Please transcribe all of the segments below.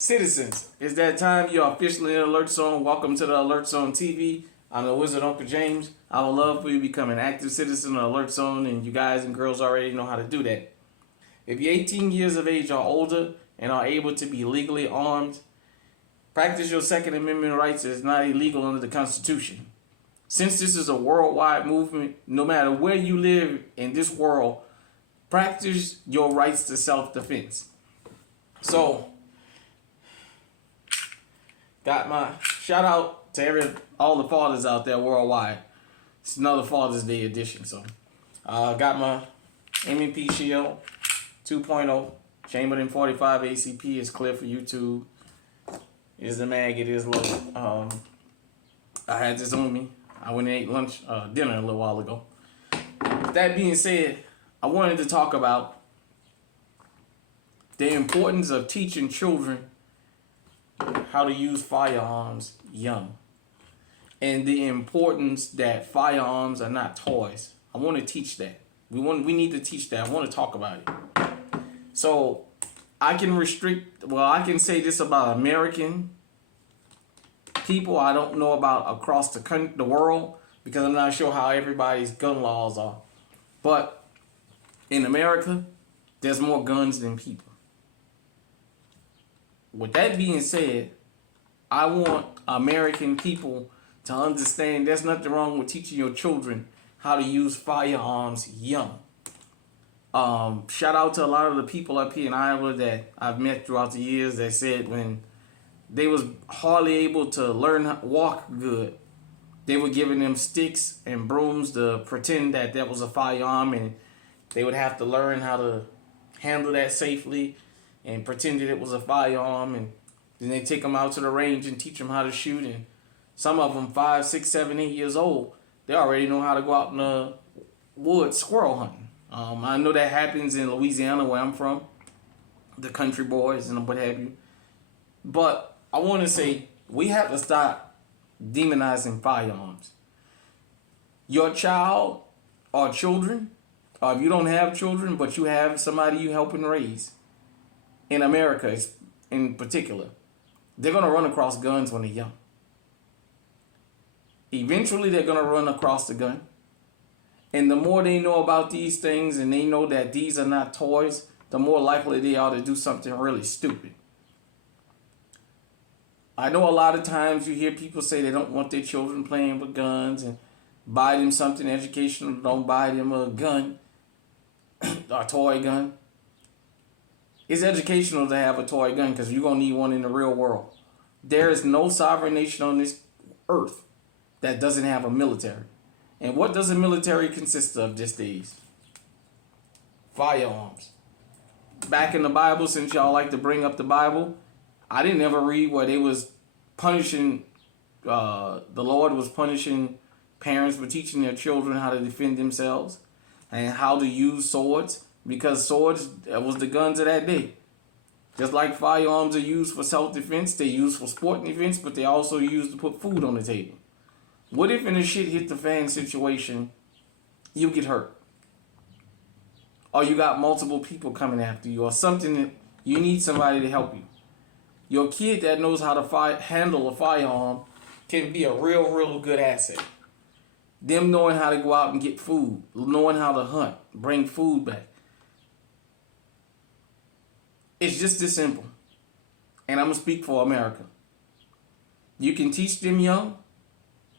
Citizens, it's that time. You're officially in Alert Zone. Welcome to the Alert Zone TV. I'm the Wizard Uncle James. I would love for you to become an active citizen of Alert Zone, and you guys and girls already know how to do that. If you're 18 years of age or older and are able to be legally armed, practice your Second Amendment rights. It's not illegal under the Constitution. Since this is a worldwide movement, no matter where you live in this world, practice your rights to self-defense. So, got my shout out to all the fathers out there worldwide. It's another Father's Day edition. So, got my M&P Shield 2.0 chambered in 45 ACP. Is clear for YouTube. Is the mag? It is low. I had this on me. I went and ate dinner a little while ago. With that being said, I wanted to talk about the importance of teaching children how to use firearms young, and the importance that firearms are not toys. I want to teach that. We need to teach that. I want to talk about it. So I can say this about American people. I don't know about across the world, because I'm not sure how everybody's gun laws are. But in America, there's more guns than people. With that being said, I want American people to understand there's nothing wrong with teaching your children how to use firearms young. Shout out to a lot of the people up here in Iowa that I've met throughout the years that said when they was hardly able to walk good, they were giving them sticks and brooms to pretend that was a firearm, and they would have to learn how to handle that safely and pretend that it was a firearm. And then they take them out to the range and teach them how to shoot. And some of them 5, 6, 7, 8 years old, they already know how to go out in the woods squirrel hunting. I know that happens in Louisiana, where I'm from, the country boys and what have you. But I want to say we have to stop demonizing firearms. Your child or children, or if you don't have children but you have somebody you helping raise, in America in particular, they're going to run across guns when they're young. Eventually, they're going to run across the gun. And the more they know about these things and they know that these are not toys, the more likely they are to do something really stupid. I know a lot of times you hear people say they don't want their children playing with guns, and buy them something educational, don't buy them a gun, a toy gun. It's educational to have a toy gun because you're going to need one in the real world. There is no sovereign nation on this earth that doesn't have a military. And what does a military consist of these days? Firearms. Back in the Bible, since y'all like to bring up the Bible, I didn't ever read where they was punishing, the Lord was punishing parents for teaching their children how to defend themselves and how to use swords. Because swords was the guns of that day. Just like firearms are used for self-defense, they used for sporting events, but they also used to put food on the table. What if in a shit hit the fan situation, you get hurt? Or you got multiple people coming after you, or something that you need somebody to help you. Your kid that knows how to handle a firearm can be a real good asset. Them knowing how to go out and get food, knowing how to hunt, bring food back. It's just this simple. And I'm going to speak for America. You can teach them young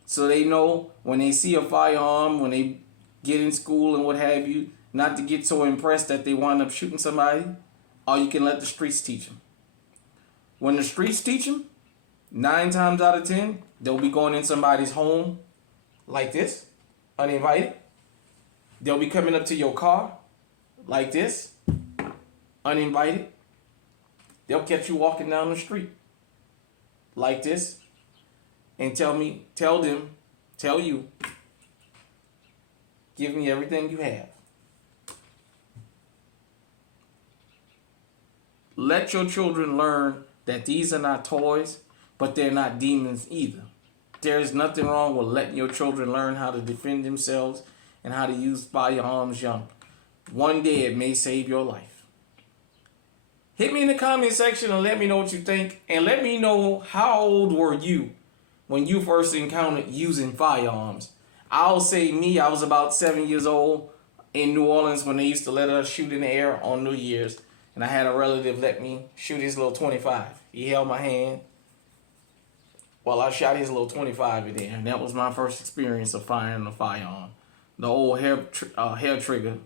so they know when they see a firearm, when they get in school and what have you, not to get so impressed that they wind up shooting somebody. Or you can let the streets teach them. When the streets teach them, 9 times out of 10, they'll be going in somebody's home like this, uninvited. They'll be coming up to your car like this, uninvited. They'll catch you walking down the street like this and tell you, give me everything you have. Let your children learn that these are not toys, but they're not demons either. There is nothing wrong with letting your children learn how to defend themselves and how to use firearms young. One day it may save your life. Hit me in the comment section and let me know what you think. And let me know, how old were you when you first encountered using firearms? I'll say me, I was about 7 years old in New Orleans when they used to let us shoot in the air on New Year's. And I had a relative let me shoot his little 25. He held my hand while I shot his little 25 in there. And that was my first experience of firing a firearm. The old hair trigger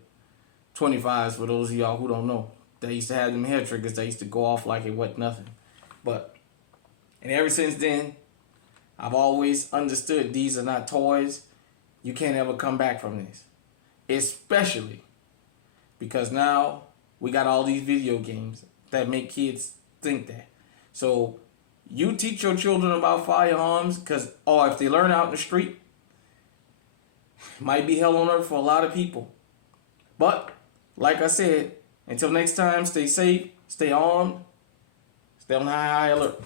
25s, for those of y'all who don't know. They used to have them hair triggers. They used to go off like it wasn't nothing. And ever since then, I've always understood these are not toys. You can't ever come back from this. Especially because now we got all these video games that make kids think that. So you teach your children about firearms, or if they learn out in the street, it might be hell on earth for a lot of people. But like I said, until next time, stay safe, stay armed, stay on high alert.